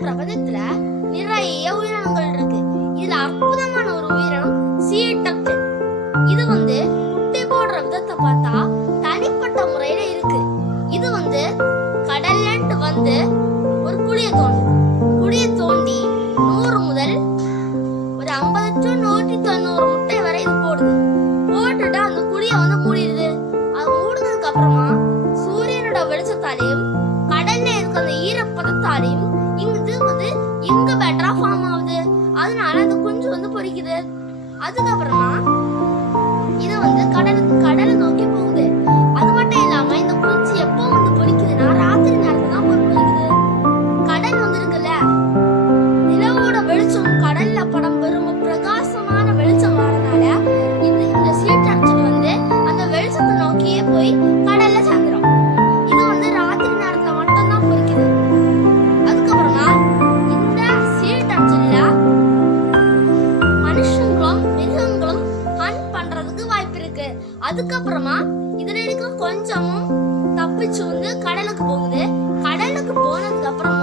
பிரபஞ்சத்துல நிறைய உயிரினங்கள் இருக்கு. இதுல அற்புதமான ஒரு உயிரினம் சீட்டப்டர். இது குட்டி போடுற விதத்தை பார்த்தா தனிப்பட்ட முறையில இருக்கு. இது கடல்ல ஒரு குழிய தோண்டி 100 முதல் ஒரு 50 to 190 முட்டை வரை இது போட்டுட்டு அந்த குழிய மூடிடுது. அது மூடுனதுக்கு அப்புறமா சூரியனோட வெளிச்சத்தாலையும் கடல்ல இருக்க அந்த ஈரப்பதத்தாலையும் இன்குபேட்டரா ஃபார்ம் ஆகுது. அதனால அந்த குஞ்சு பொரிக்குது. அதுக்கப்புறமா இது கடலை நோக்கி போகுது. அது மட்டும் இல்லாம இந்த குஞ்சு எப்போ பொரிக்குதுன்னா ராத்திரி நேரத்துல தான் பொரிக்குது. கடல் இருக்குல்ல, நிலவோட வெளிச்சம் கடல்ல படம் பெரும் பிரகாசமான வெளிச்சம் வரனால இந்த சீட்டர்ச்சல் அந்த வெளிச்சத்தை நோக்கியே போய் கடல்ல சாந்துரும். இது ராத்திரி நேரத்துல மட்டும்தான் பொரிக்குது. அதுக்கப்புறமா இந்த சீட்டர்ச்சல்ல மனுஷங்களும் மிருகங்களும் ஹண்ட் பண்றதுக்கு வாய்ப்பு இருக்கு. அதுக்கப்புறமா இதுல இருக்க கொஞ்சமும் தப்பிச்சு கடலுக்கு போகுது. கடலுக்கு போனதுக்கு அப்புறமா